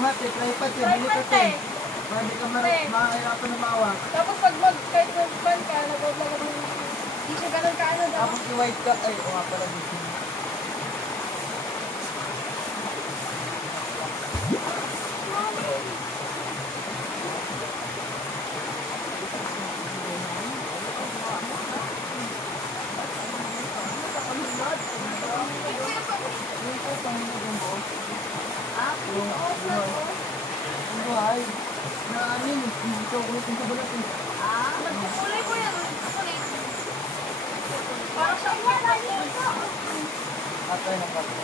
Nga, tripod yun. Tripod eh. Hindi ka mahirapan na mawak. Tapos pag kahit mag-ban ka, nag-vlog mo. Hindi siya ganun ka ano daw. Tapos i-white ka. Ay, o nga pala dito. Nagkukulay ko yan. Parang siya wala dito. Atay ng kape.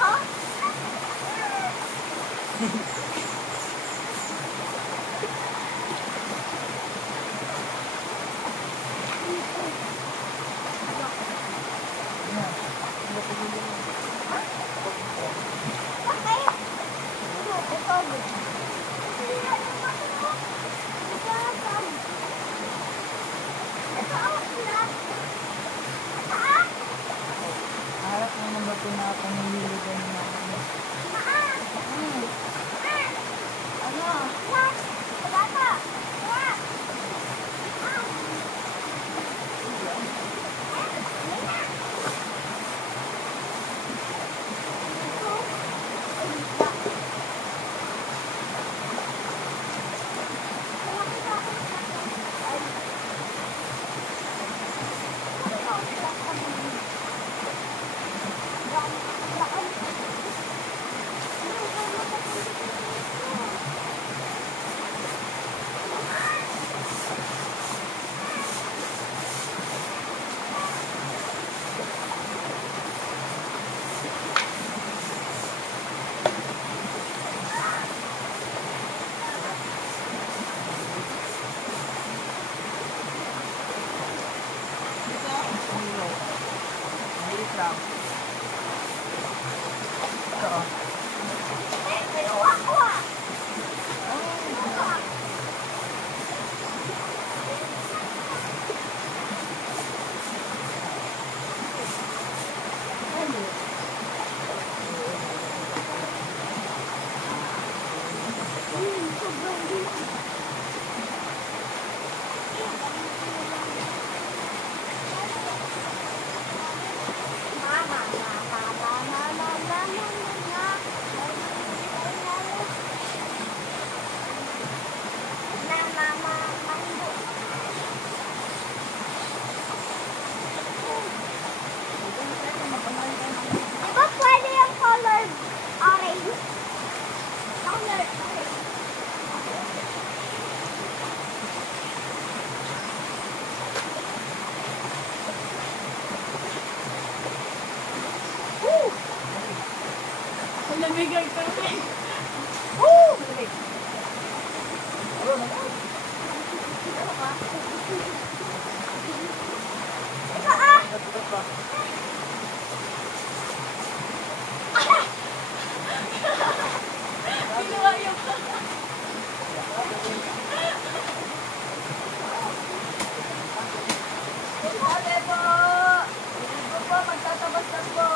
Ha? Harap naman ba ito na panililigan ng mga ano? Nabigay ka rin. Ginawa yung ate po! Ito po, magtatabas-tas po!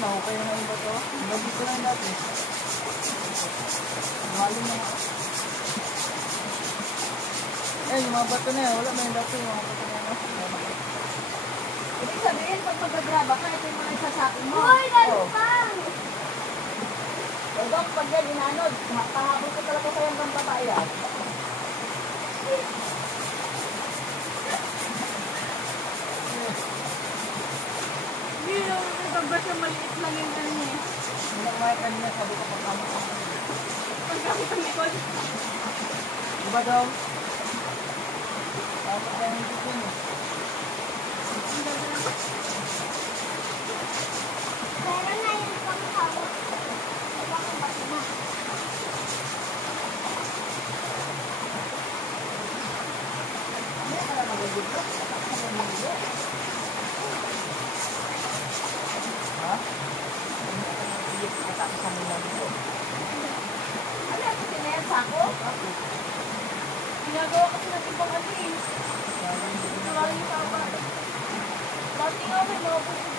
Okay na yung bato. Nandito ko lang dati. Mahalin na. Yung mga bato na yan. Wala na yung dati. Yung mga bato na yan. Ibig sabihin, pag mag-graba ka, ito yung mga isasakin mo. Uy, lalupang! O Dok, pag yan inanod, pahabol ko talaga sa yung babae yan. Hindi, nagabas yung maliit lang yung kanya eh. Hindi mga kanina sabi ko pagkamot. Pagkamot ang likod. Diba daw? Tapos na yung dito niya. Pero na yung pangkawak. Baka baka na. Hindi ka lang magagulog. Ha? Hindi ka lang magagulog. Katapos ang mga dito. sako? Ginagawa kasi ng ibang ano eh. Maraming tama. Dati nga may mga puso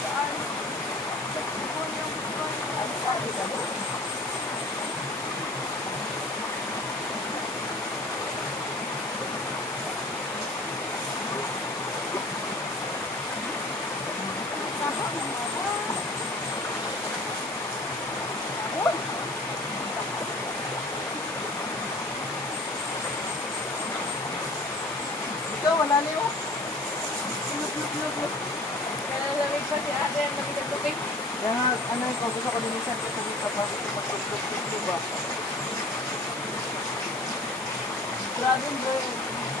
saan. Sa puso niya. Ano sabi ka ba? Ikaw, wala liyo. Kaya lamig pa si ate ang lamig ang tubig. Kaya nga, ano yung gusto ko linisan ko sa dito bago ito magtugtog ba? Grabe bro.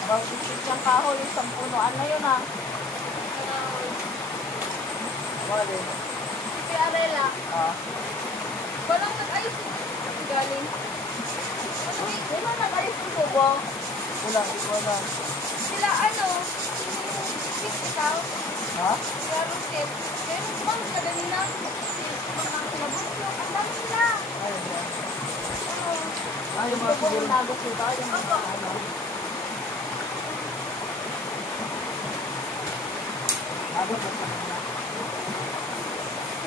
Bakit siyang kahoy, isang punuan na yun ah. Wala. Si Arela, Ah, walang nag-ayos yung galing. Sino nag-ayos ng tubo? wala, wala. Sila ano, yung ikaw, Ha? sila Roset. Kaya mo bang kanina, si mga kinabuklo, ang dami nila. Ayun ba? Oo. Ah, yung mga Tubo siguro. yung nagos nito, yung mga ano. Abot ba sa kanila?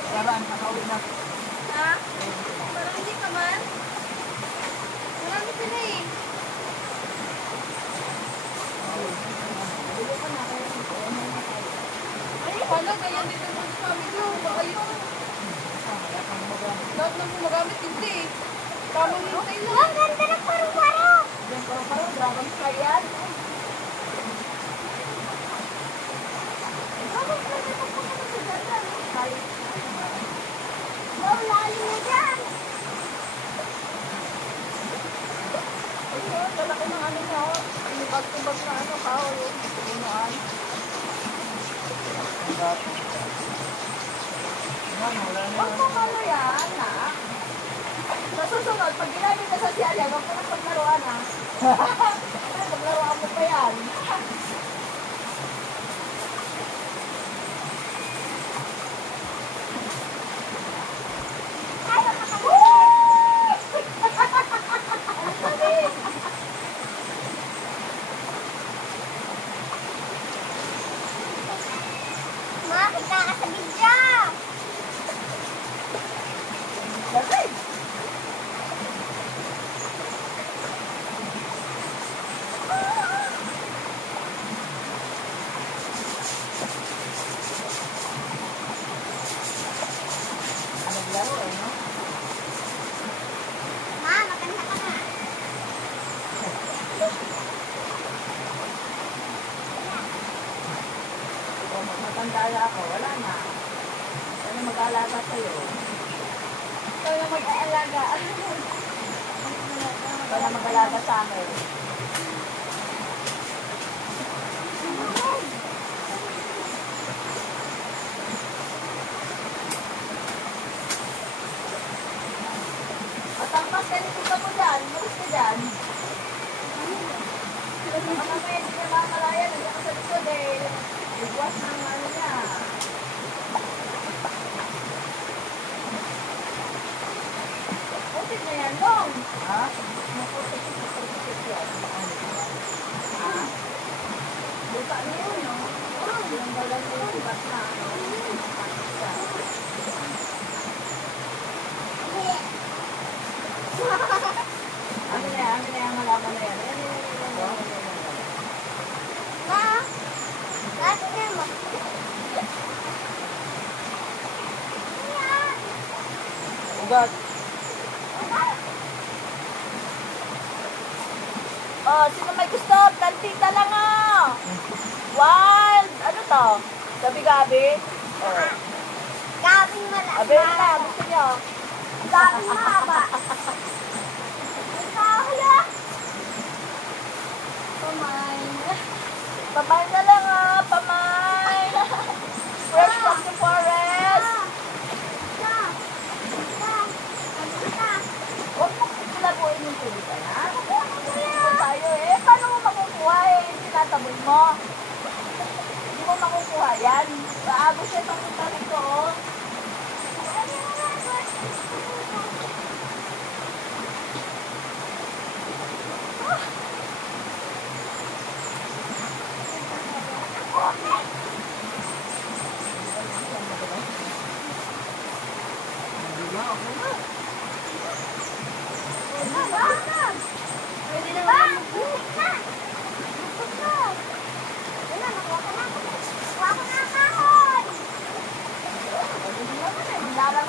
Saraan, nakauwi na. Ha? Parang hindi ka man. Marami sila eh. Bili ko na kayo dito. Ano na tayo? Ay, hala, ganyan din naman sa family ko. Baka yun. Lahat ng gumagamit hindi eh. Tamang hintay lang. Ang ganda ng paru-paro. Diyan parang dragonfly yan. Bakit na naman sa ganda? Ay, Wow, lalim na dyan. ayun, lalaki ng ano niya. Inibag-tubag na ano, kahoy yung punuan. Dati. Yan, wala na Huwag yan. mong ano yan, ha? Sa susunod, pag ginamit na sa siya yan, huwag mo nang paglaruan, ha? Paglaruan mo pa yan. Ayaw makapagod. Ma, kita ka sa video. Kasi, naglaro eh, no? Ma, maganda ka na. Kung matanda na ako, wala na. Ano mag-aalaga sa'yo? Ikaw na mag-aalaga. Wala mag-aalaga sa amin. At ang mas ganito ka mo dyan, malis ka dyan. Mamaya hindi niya mamalaya, nandiyan ka sa likod eh. Iguas ng ano niya. Putik na yan, Dong. Ha? Maputik yan. Ah. Buka niyo yun, no? Yung balag mo yung ibat na, ano? Amin na yan, malaman na yan. Ma, bakit na mo? Ugat. Oh, sino may gusto? Tantita lang ah. Wild, ano to? Gabi-gabi? Oh. Gabing malaki. Abi na, gusto nyo? Gabing mahaba. Ikaw, hala. Pamain. Pamay na lang ah, pamay. Fresh from the forest. Huwag mo kilabuin yung tulita na. Kung tayo eh, paano mo makukuha eh? Tinataboy mo. Hindi mo makukuha yan. Paabo siya sa punta rito oh.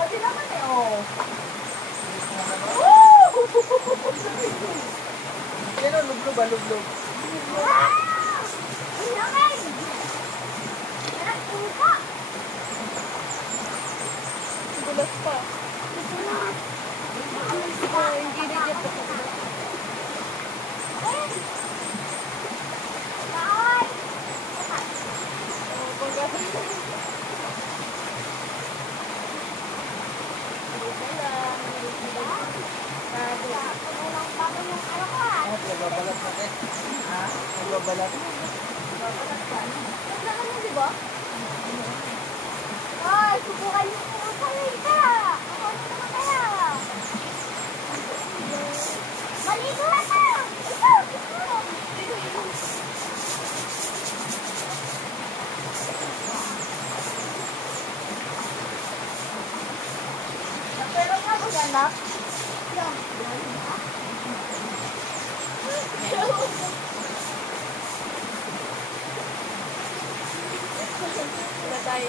Pwede naman eh, oh. Woo! Yan o, lublob ba? Lublob. Ang lamig! Sarap pusa! Dulas pa. Ito na. Hindi na dyan pa. Ayun! Bawal! Walang bago yung ano ko ah. Ay, nagbabalat na eh. Ha? Nagbabalat. Ganda naman, di ba? Hoy, subukan niyo yung salita. Ako ano naman kaya? Maligo na ta! Ito! Pero nga maganda. Wala tayo.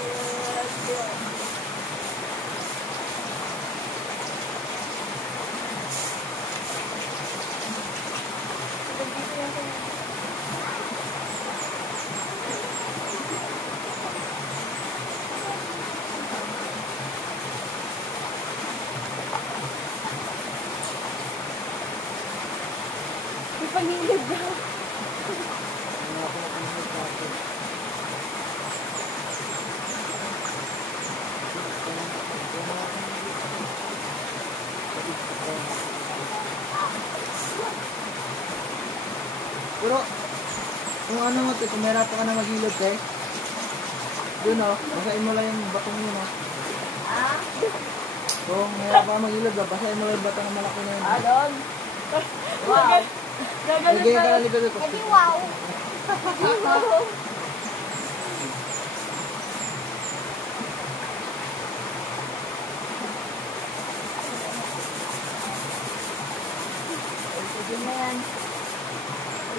Nandito yan sa Ipangilid daw. Ano ako napunod sa akin? Pero, kung ano mo, kung may rato ka na maghilod, eh. Doon, oh. Basahin mo lang yung batong yun, oh. Ah? Kung may rato ka maghilod, oh. Basahin mo lang yung batong na malaki na yun. Ah, doon. Wow. Gagalit Lagay ka tayo. na likod ko. Edi wow. Sige na yan.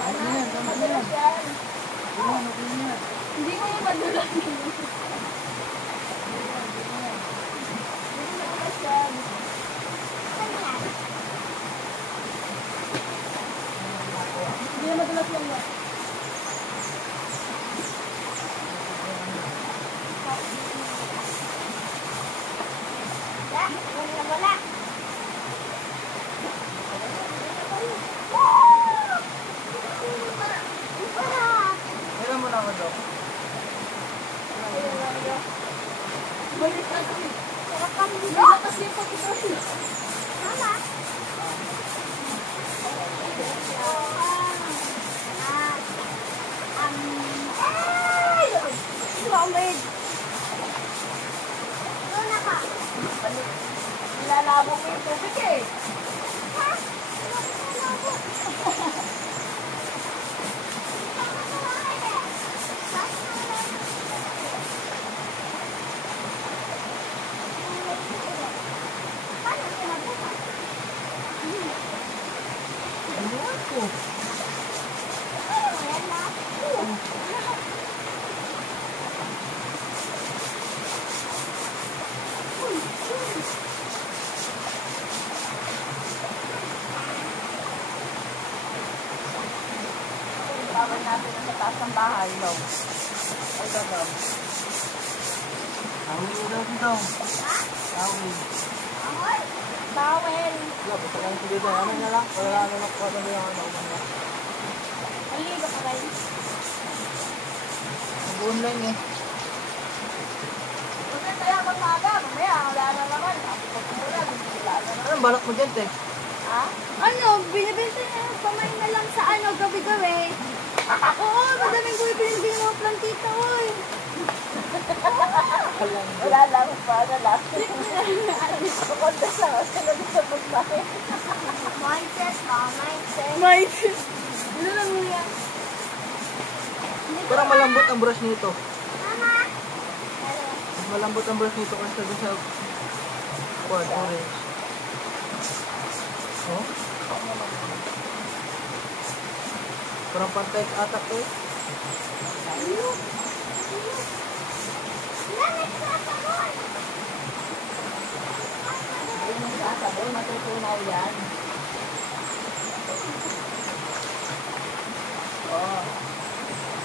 Ano na yan? Tama na yan. Madulas yan. Ano, okay na yan. Hindi ko yung madulas. Hindi madulas yan. Hindi na madulas yan. Wala, wala. Kailan mo na ako, Dok? Balik kasi. Sarap kang Wala kasi yung pag-itrasin. Mama. Solid. Una ka. Nilalabo mo yung tubig eh. Ha? Paano sinabukan? Ano ko? Ano mo yan, ma? Bawal natin sa taas ng bahay, no? Ay, tatang. Tawin mo daw dito. Ha? Tawin. Ahoy? Bawal. Wala, basta lang sige dyan. Ano na lang? Wala lang naman ko. Ano yung ano ko. Maligo ka rin. Mag-online eh. Kasi kaya mag-maga, mamaya, wala na naman. Pag-umulan, wala na naman. Anong balak mo dyan, te? Ha? Ano, binibenta niya pamain na lang sa ano, gabi-gabi. Oo, madaming buhay binibigyan ng mga plantita, oy. Wala lang pa na last week. Kukontes lang ako sila sa pagkain. Mindset ka, mindset. Might. Ano lang yan? Pero malambot ang brush nito. Mama. Hello. Mas malambot ang brush nito kasi doon sa quad orange. Oh? Parang pantay atak eh. Lamig sa sabon. Uy, matutunaw yan. Oh.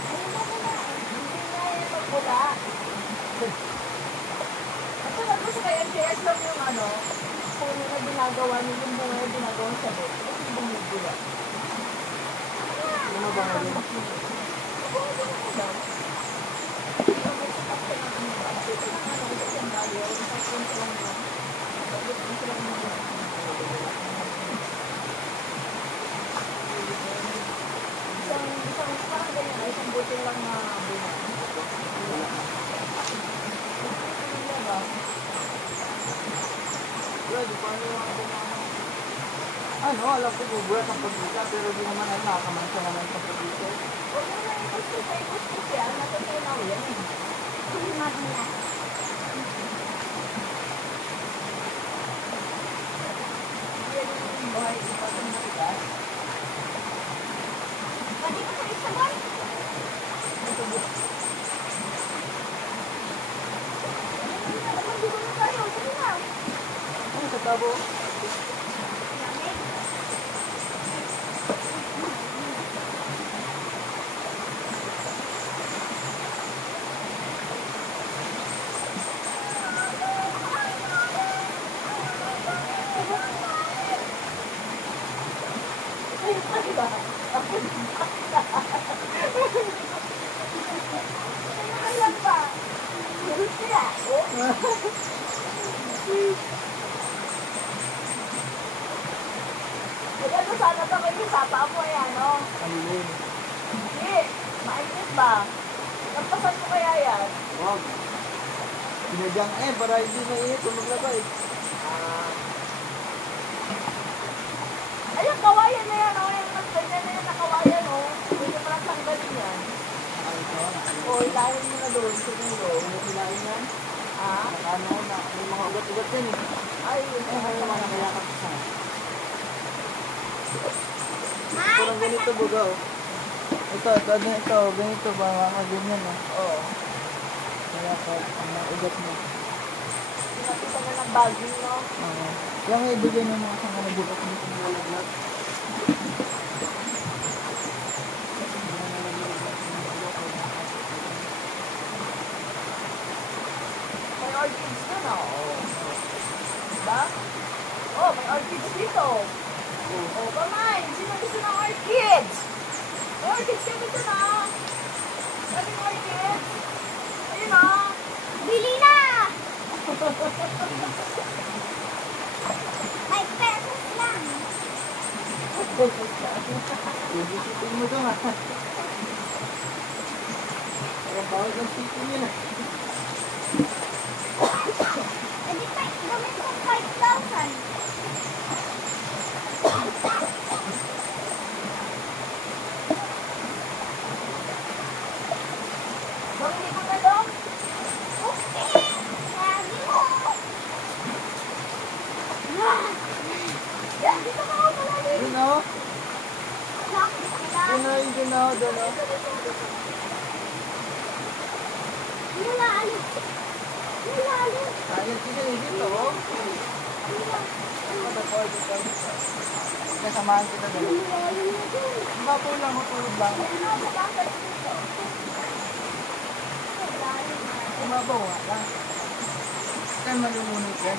Hindi nga yan magpula. At talaga sa kay MJS lang yung ano, puno na ginagawa niyo, yung bunga na ginagawa sa bed. Kasi bumibula. Ano ba nga yun? Bumibula ko daw. Yung may sikat ka ng ano ba? Ito lang ano, ito yung value. Isang punto lang yun. Ito lang yun. Isang parang ganyan ay isang butil lang na bunga. Brad, paano yung ako ano, alam ko bubuhat ang pagbuka, pero di naman ay nakamansa naman sa pagbuka. Huwag mo na i-gusto sa i-gusto siya, natutunaw yan eh. Hindi mabula. Yan yung buhay, ipatong matigas. Pwede ko sa sabon? Magdugo na tayo, sige na. Ano sa tabo? Lamig. Ayan pa. Meron sila. Oh. Maganda sana ito kayo sa papa ay ano. Alilin. Hindi. Mainit ba? Nagpasan mo kaya yan? Wag. Pinadyang para hindi mainit kung maglabay. Ayun, kawayan na yan. Oh. Yung ganyan na yan na kawayan. Oh. Pwede mo lang tanggalin yan. Ay, ito. O, ilahin mo na doon. Siguro. Ano kinain yan? Ah? Ano na, may mga ugat-ugat yan eh. Ay, yun. Ay, may mga nakayakap sa. Ay, Parang ganito buga oh. Ito, ganito ba mga ganyan oh. Oo. Kaya ka, ang mga ugat mo. Pinakita mo ng baging, no? Oo. Kaya nga ibigay ng mga sa mga bugat mo sa mga laglag. May orchids na, no? Diba? Oh, may orchids dito. Oh, kamay. Sino gusto ng orchids? May orchids ka dito na. Daming orchids. Ayun, oh. bili na! 5 pesos lang. Bibisitin mo ito nga. Parang bawal ng sitin yun ah. Pwede pa, gamit ko 5,000. Bumili ko na doon. Okay. Sabi mo. Yan, dito ka ako malalim. Yun oh. Bakit sila? Yun oh, doon oh. Nilalim. Nilalim. Sayang kasi dito oh. Kasamahan kita doon. Nilalim na dun. Diba po lang, matulog lang. Kumabaw nga lang. Kaya malulunod yan.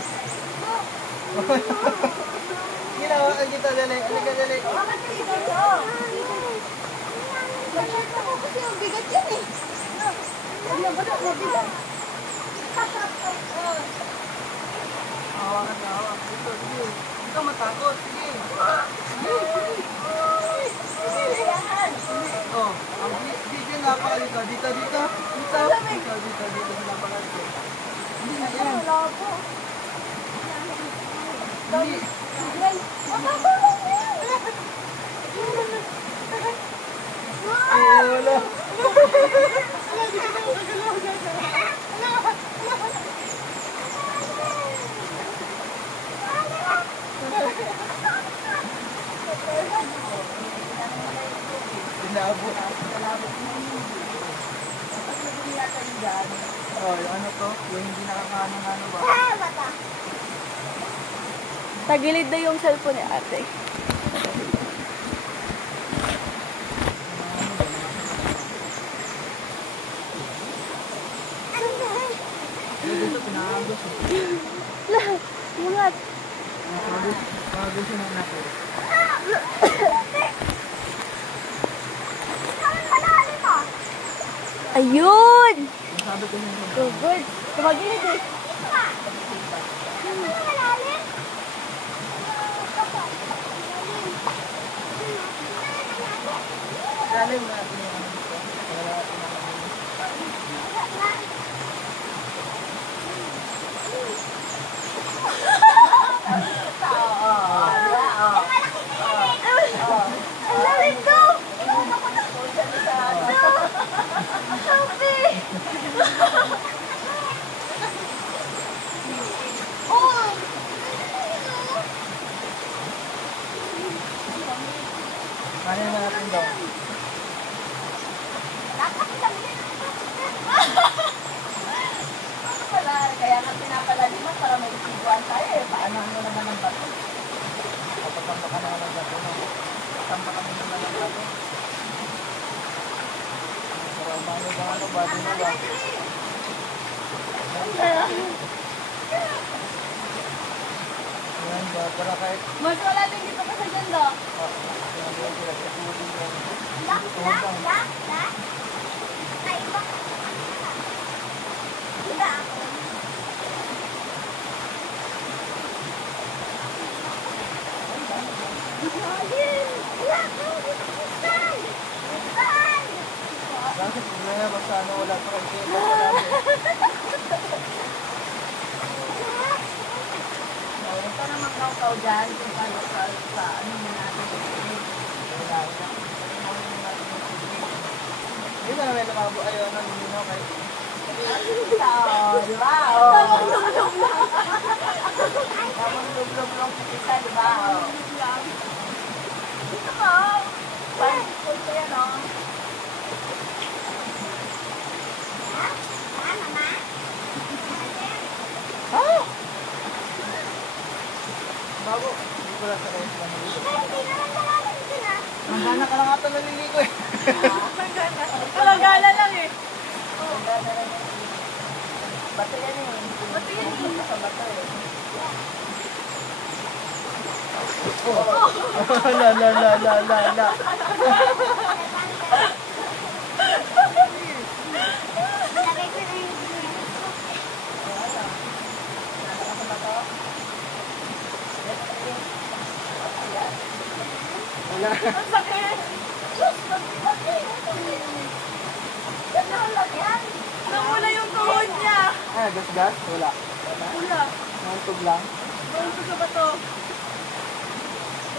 Ginawa ang kita dali. Alika dali. Bakit ka dito? Masyad ako kasi ang bigat yan eh. Ano ba na? Mabigat. Hawakan na hawak. Dito, sige. Hindi ka matakot. Sige. Yan. Oh, ang video napakalito. Dito. Dito. Dito. Napakalito. Hindi na yan. Wala po. Hindi. Ay, wala. Pinabot. Oh, yung ano to? Yung hindi nakakaano ba? Ah, bata. Tagilid na yung cellphone ni ate. Dito, pinakagos. Mulat. Pinakagos yun ang naku. Ayun! Sabi ko yun. So good. Tumagilid eh. Galing natin yung ano dito. Para pinakagos. Ang lalim to! Sabi! Oh! Kaya natin daw. Kaya nga pinapalaliman para may isiguan tayo eh. Paano mo naman ang bato? Kapatamba ka naman ng gato. Kapatamba kami naman ng gato. Para mano ba, body na ba? Ayan ba, para kahit Mas wala din dito pa sa ganda. Bakit problema basta ano wala pa kayo kaya Huwag ka naman kaukaw dyan kung paano sa ano mo natin. Hindi na naman lumabo ayaw na lumino kahit Di ba? Tamang lublog lang kita, di ba? Dito mo. Pag-full ko yan, oh. bago. Hindi ko lang sa kayo sila naliligo. Ang gana ka lang ata naliligo eh. Palagala lang eh. Bato yan eh. Bato yan eh. Sa bato eh. La. Wala. Ang sakit. Namula yung tuhod niya. Ah, gas? Wala. Wala. Nangutog lang. Doon ko sa bato.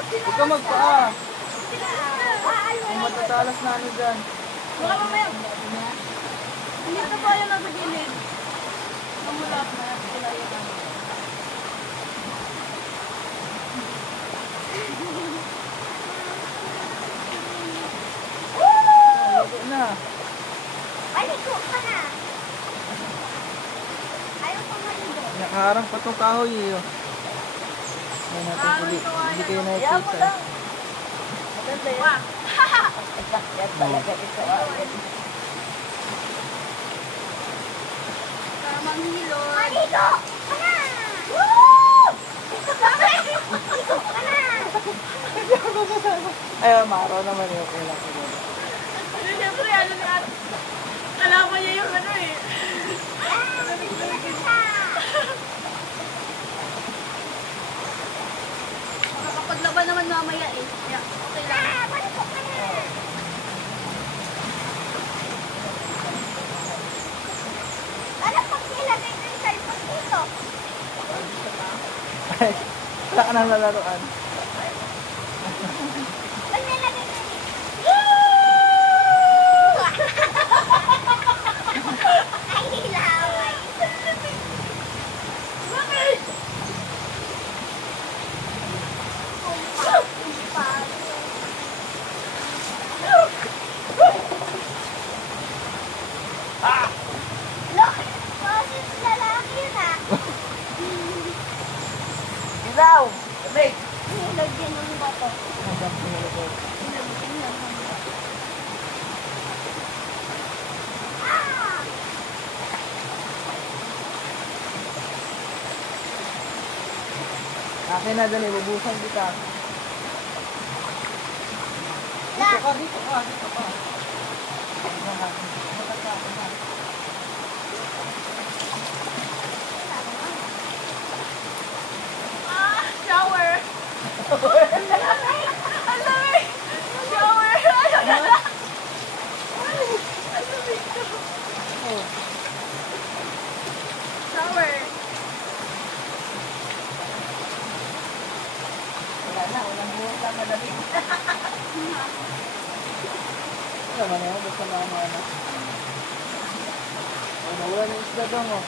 Huwag ka magpaa. Kung matatalas na ano dyan. Baka mamaya. Hindi na pa yan nasa gilid. Namula. Luto na. Maligo ka na. Ayaw ko maligo. Nakaharang pa itong kahoy eh. Oh. Ayun natin uli. Hindi kayo Yaman nakikita. lang. Maganda yan. Yan talaga ito. Tamang hilot. Maligo ka na. Maligo ka na. Ay, maro naman yung okay lang. Siyempre, ano ni ate. Kalaman niya yung ano eh. Makakapaglaban naman mamaya eh. Yeah, okay lang. Maligo ka na. Ano pag nilagay ko yung cellphone dito? Ay, wala ka nang lalaroan. Pag nilagay ko dito. Ay, hilaway. Bakit? Look, boses lalaki yun ah. Ilaw. Wait. Nilagyan ng bato. Hanggang pinalagay. Nilagyan lang ng bato. Ah! Akin na, dali. Bubusan kita. La! Dito ka, dito ka, dito ka. Ah, shower. Ang lamig. Shower. Ang lamig ko. Oh. Shower. Wala na, walang buhok lang malamig. Ano naman yun? Basta mama na. Oh, nawala ng isda daw mo.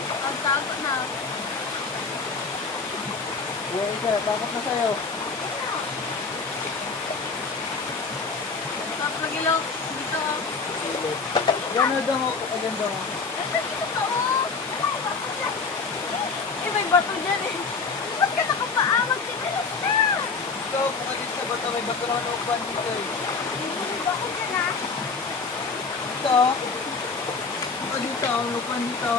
Ang takot na. Uwain ka, takot na sa'yo. Tapos magilaw. Dito. Yan na daw ako. Ayan daw ako. Eh, may bato dyan eh. Ba't ka nakapaamag? Sinilas na. Ikaw, kung dito sa bato, may bato naman ng upuan dito eh. Bibili ako dyan ah. Dito. Ito dito, ang upuan dito.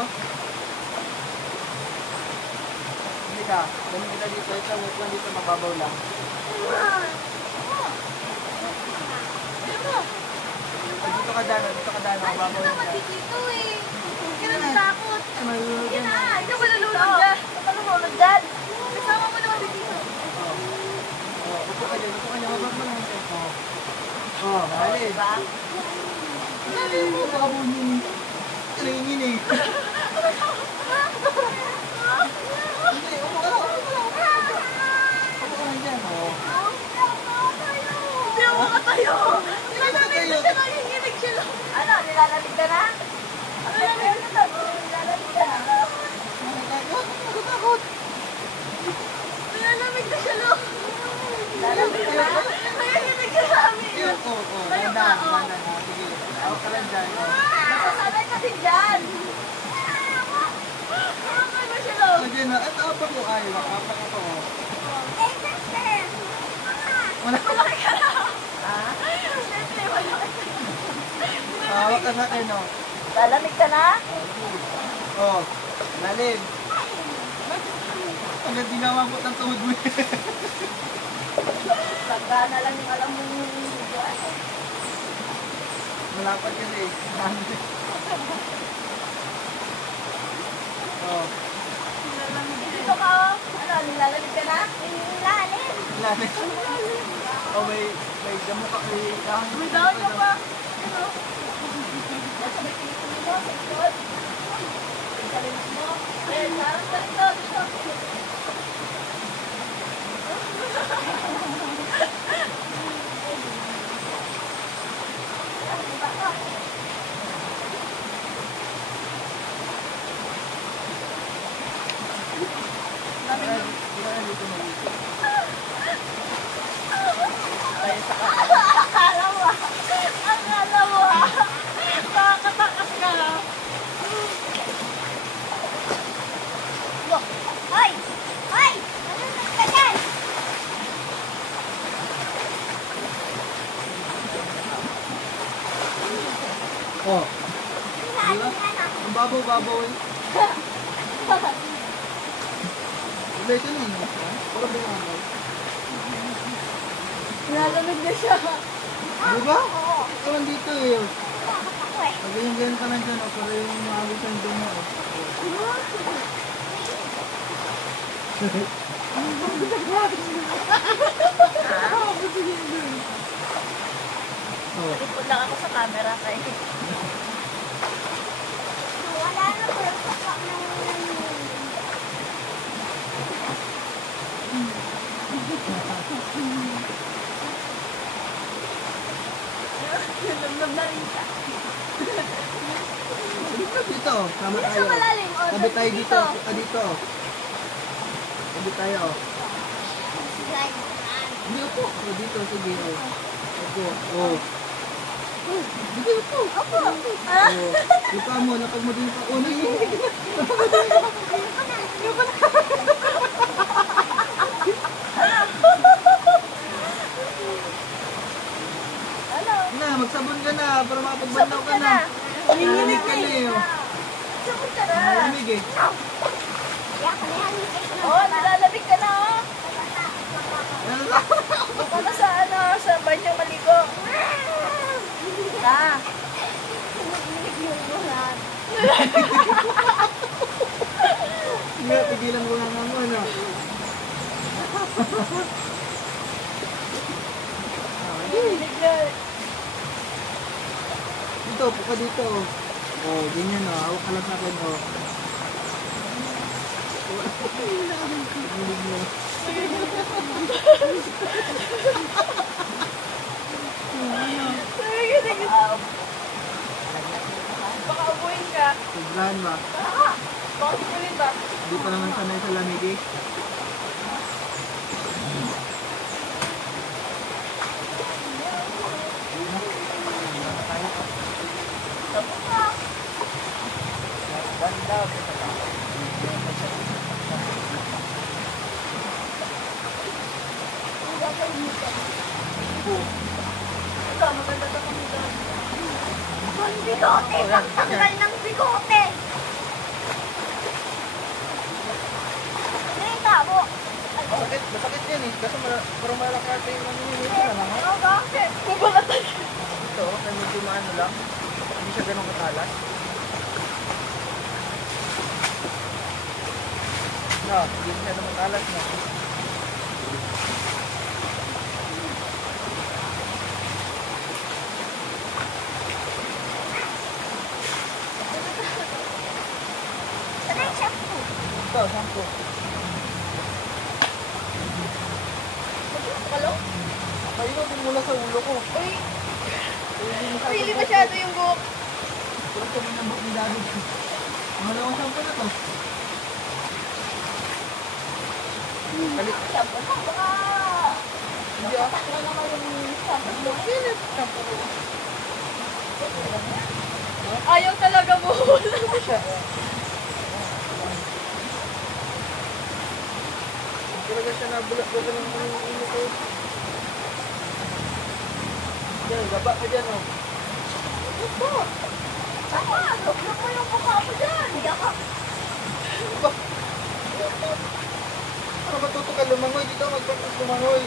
Hindi ka, ganun kita dito. Ito, ang upuan dito, mababaw lang. Dito ka dano, mababaw lang. Dito eh. Huwag ka na natakot. Malulog Yan yan. na. Hindi ako nalulog dyan. Ba't ka lumulog dyan? Kasama mo naman dito. Oh, upo ka dyan, habang mo lang. Oh, mali. Diba? Baka bunyin. Kalingin eh. Hindi, upo ka lang. Upo ka lang dyan. Oh. Hindi ako makatayo. Nilalamig na siya. Nanginginig siya lang. Ano, nilalamig ka na? Nilalamig ka na? Nilalamig ka na? Takot. Nilalamig na siya lang. Nilalamig ka na? Nanginginig siya sa amin. Tayo ka. Sige. Ako ka lang dyan. Nasasanay kasi dyan. Nakakay ba siya lang? O dyan na. Ito apa ko. Ay, makapak ako. Eh, sister! Wala. Malaki ka na. Ha? Siyempre, malaki ka na. Hawak ka sa akin, oh. Lalamig ka na? Oh, lalim. Hanggang di namabot ang tuhod mo. Pagka na lang yung alam mo dyan. Malapad kasi. Oh, Dito ka, oh. Ano, nilalamig ka na? Lalim! lalim. Oh, may damo ka. May dahon ka pa. Ano? Nasa may pinipili mo, sa likod. Sa linis mo. Ayan, harap ka dito, dito. Dito mo. Akala mo. Akala mo. Nakakatakas ka. Hoy! Hoy! Nalunod ka dyan! Oh, Lalim yan ah. ang babaw-babaw eh. Iba ito na yun. Wala ba yung angay? Nilalamig na siya. Diba? Ito lang dito eh. Bakit ako eh? Pag ganyan ka lang dyan, oh, para yung maabot ang damo. Oh. Oh. Likod lang ako sa camera kay. Wala na pero papak na Nilamnam na rin siya. Dito, tama Hindi tayo. siya malalim. O, Tabi tayo dito. dito. Dito. Tabi tayo. Oh. Like, Hindi upo. Oh, dito, sige. Oh. Upo. Oh. Dito, upo. opo! Oh. Ipa mo, napag mo din pa. Oh, nangyayari. Sige. Kaya ka na yan. Oh, nilalamig ka na, oh. Ano na? Buka na sa, ano, sa banyo maligo. Ta. Hindi, pigilan ko na naman ah. Dito, puka dito. Oh, ganyan oh. Hawak ka lang sa akin oh. Hilig mo. Baka ubuhin ka. Sobrahan ba? Baka ubuhin ba? Hindi pa naman sanay sa lamig eh. Tapos na. Ito, maganda sa kanila. Ang bigote! Pagtanggal ng bigote! Ano tabo? Masakit, masakit yan eh. Kasi parang malakarte yung ano yun. Ito na lang ha. Ano bakit? Mabalatan. Ito, kaya medyo maano lang. Hindi siya ganun katalas. No, hindi siya ganun katalas no. Ano yung shampoo? Ito, shampoo. Hello? Kayo din mula sa ulo ko. Uy, pili masyado yung buhok. Tulad kami ng buhok ni David. Ang halawang shampoo na to. Kalit. Shampoo na, baka... Hindi ah. Takla naman yung shampoo mo. Sino? Shampoo ko. Ayaw talaga mo. Ano siya? Talaga siya nabulat-bulat ng ulo ko. Yan, gaba ka dyan oh. Ito. Tama, luklo mo yung mukha mo dyan. Yakap. Ano ba tuto ka lumangoy dito? Mag-practice lumangoy.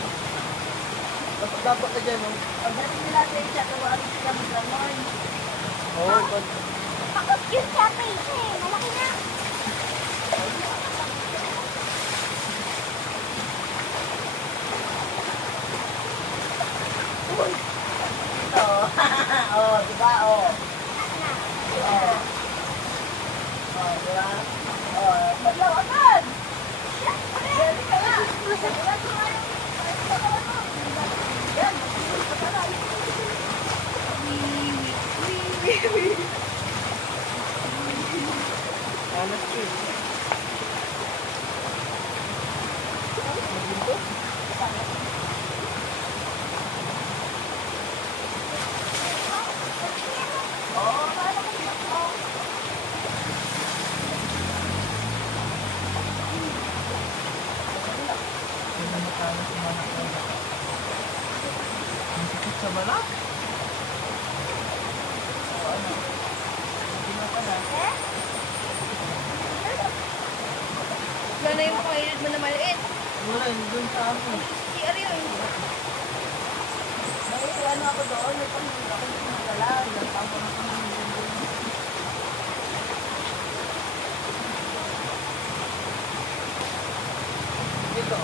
Dapat ka dyan oh. Pagdating nila sa isya, tawarin sila maglamoy. Oo, Bakit cute siya face eh? Malaki na. Oh, oh, diba? Oh. Oh. Oh, diba? Oh, maglawakan! Ready ka na! Yan, alas ko eh. Maginto? oh, paano ko siya? Oh. Hindi matalas yung anak ko. Ang sakit sa balat. O ano? Hindi na pala. Wala na yung pangilid mo na maliit. Wala, hindi dun sa ano. Si ano yun? May ano ako doon, may pangilid ako yung nagdala. Yung tamo na pangilid doon. Dito.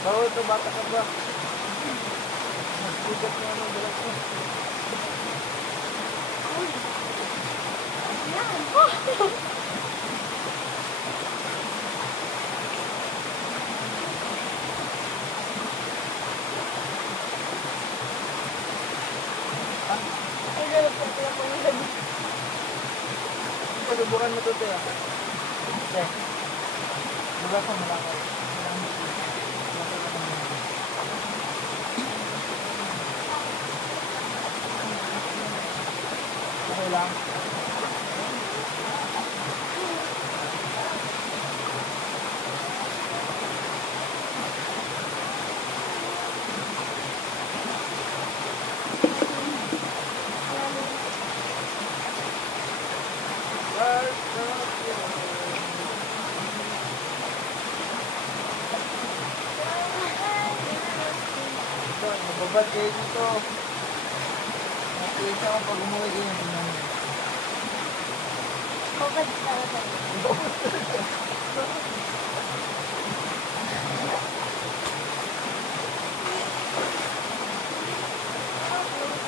Bawal ito, bata ka ba? Nagsigat na ano, balat ko. Ay, ganun po, pinapangilid. Hawakan mo to, te. Te. Diba ka malakay? Okay lang. Babad kayo dito. Nakita ko pag umuwi kayo. Babad talaga.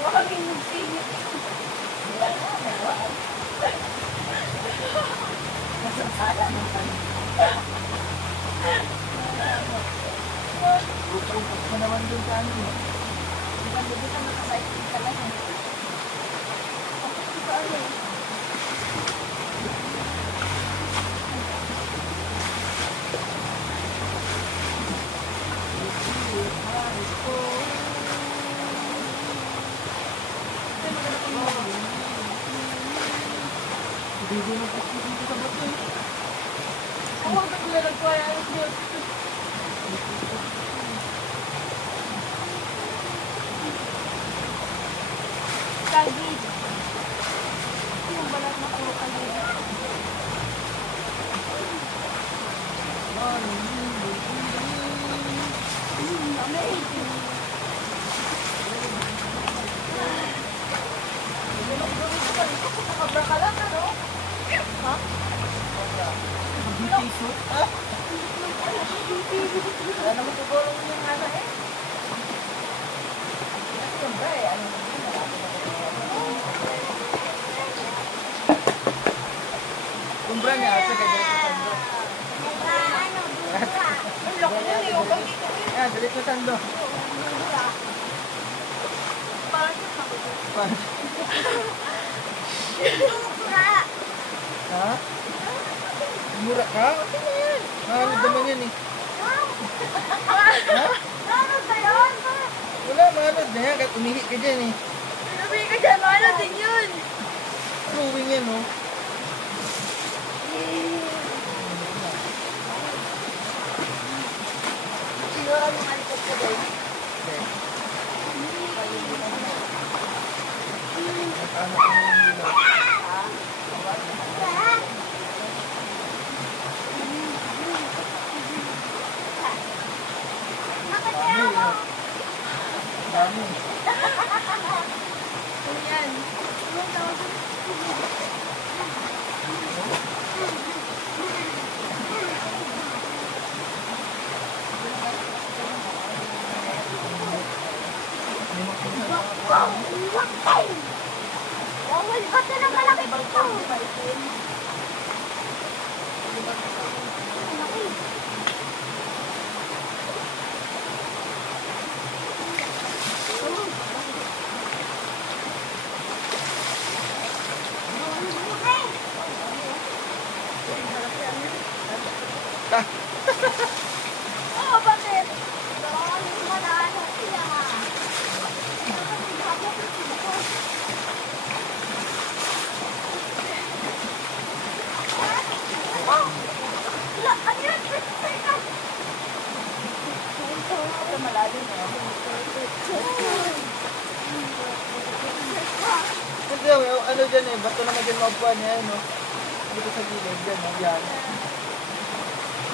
Huwag yung singit. Rupa-rupa pa naman dun sa ano. Hindi ka nakacycle ka lang. Hindi mo kasi dito sa bato eh. Ako ang naglalagwaya. Kagid. Yung balat na puro kagid. Nakabra ka lang, ano? Ha? Mag-tisot? Ah? Wala naman siguro yung ano eh. Siyempre, ano naman, malapit na Kumbra niya asa ka dito sa sando. Nag-ano, buka. ang laki na yun, yung pagkito yun. Yan, dito sa sando. Buka. Parang siya pagod. Buka. Ha? Mura ka? Okay na yan. Mahanod naman yan eh. Ha? Ano ba yun? Wala, mahanod na yan. Kahit umihi ka dyan eh. Sabi ka dyan, ano din yun? Rowing yan oh. Siguro yung alikot ko din. Okay. Nagkano ko na yung dito. Dami oh. Dami. Ano yan? Bawal ka na ng malaki dito. Oo, bakit? Ito malalim eh. Kasi ano dyan eh, bato naman dyan maupuan niya no? Dito sa gilid dyan, no? Yan.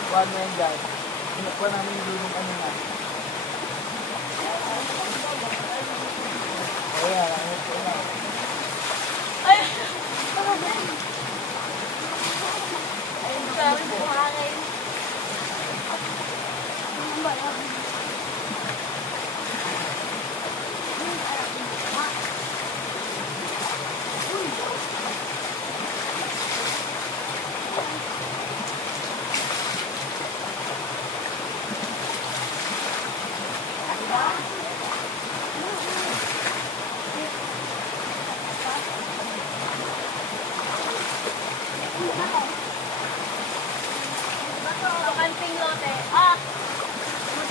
One man dyan. Inupuan namin yung lulong ano na. Ayan, ang ito na. Ay! Sabi mo hangin.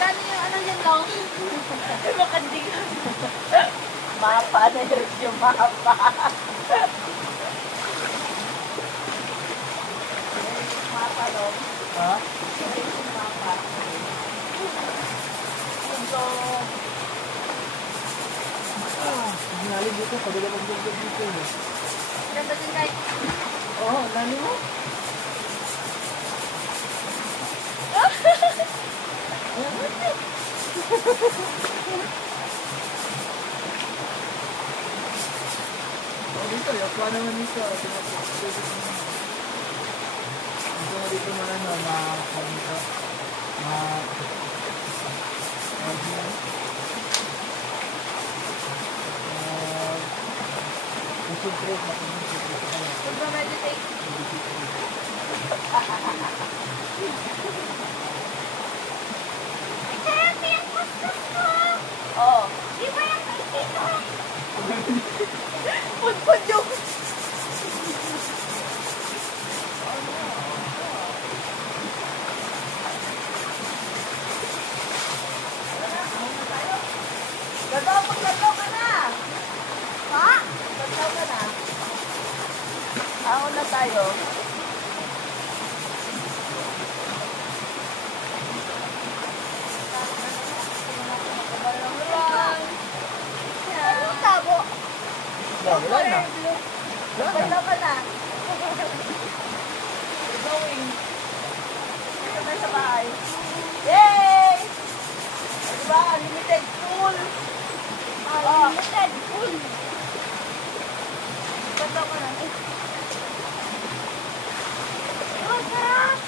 Magkano yung ano yan lang? Makandi ka. Mapa na yung mapa. Mapa, no? Ha? Yung mapa. So, Sinali dito, pagdala ng dito dito. Ganda din kahit. Oo, nani mo? Dito, yakuha naman dito. Dito man ano, concentrate na Magmameditate. oh. Di ba yung may dito? Pudpud yung... Gagaw, maglagaw ka na! Pa? Maglagaw ka na. Ahon na tayo. Anong tabo? wala na. Maglagaw ka na. We're going. Dito tayo sa bahay. Yay! Diba? Unlimited pool. Unlimited full. Maglagaw ka na. Oh, sarap!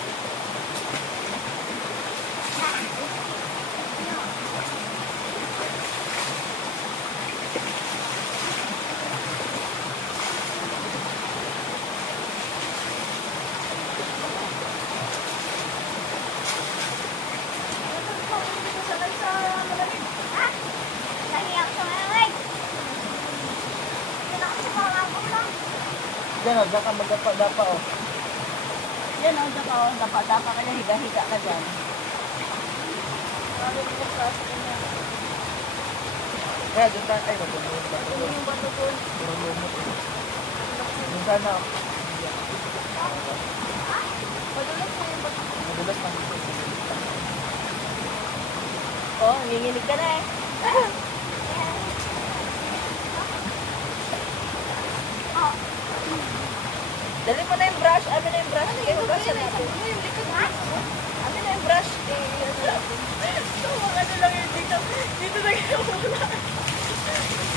Ha? Nahiyak sa malamig. Yan ako sa mga ulo. Diyan o, diyan ka magdapa-dapa o. Yan o, dapa ka na, higa-higa ka dyan. Kaya dyan tayo, ay, matulungan ba? Yung bato doon. Lumot. Dyan sana o. Madulas na yung bato. Madulas na. Oh, nanginginig ka na eh. Dali mo na yung brush. Amin na yung brush. Sige, brush natin. Amin na yung brush. So, ano lang yun dito. Dito na yung wala.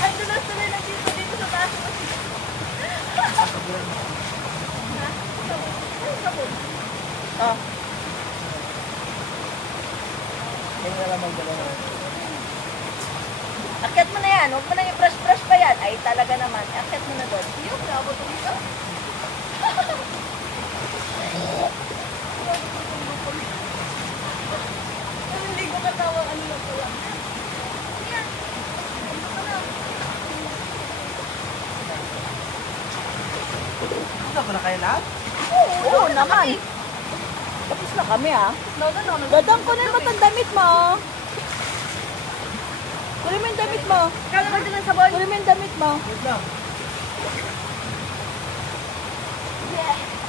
Ang dulas tuloy na dito sa taas. Ah, Yan na lang magdala. akyat mo na yan. Huwag mo na yung brush pa yan. Ay, talaga naman. Akyat mo na doon. Yung nabot ko dito. Hindi ko katawa ano lang pala. Yan. Ano ka na? Ano ka na kayo lahat? Oo naman. Tapos na kami ah. No. Gadam ko na yung matandamit mo. Kunin mo yung damit mo. Kala ka dyan ng sabon? Kunin mo yung damit mo. Wait lang. Yeah.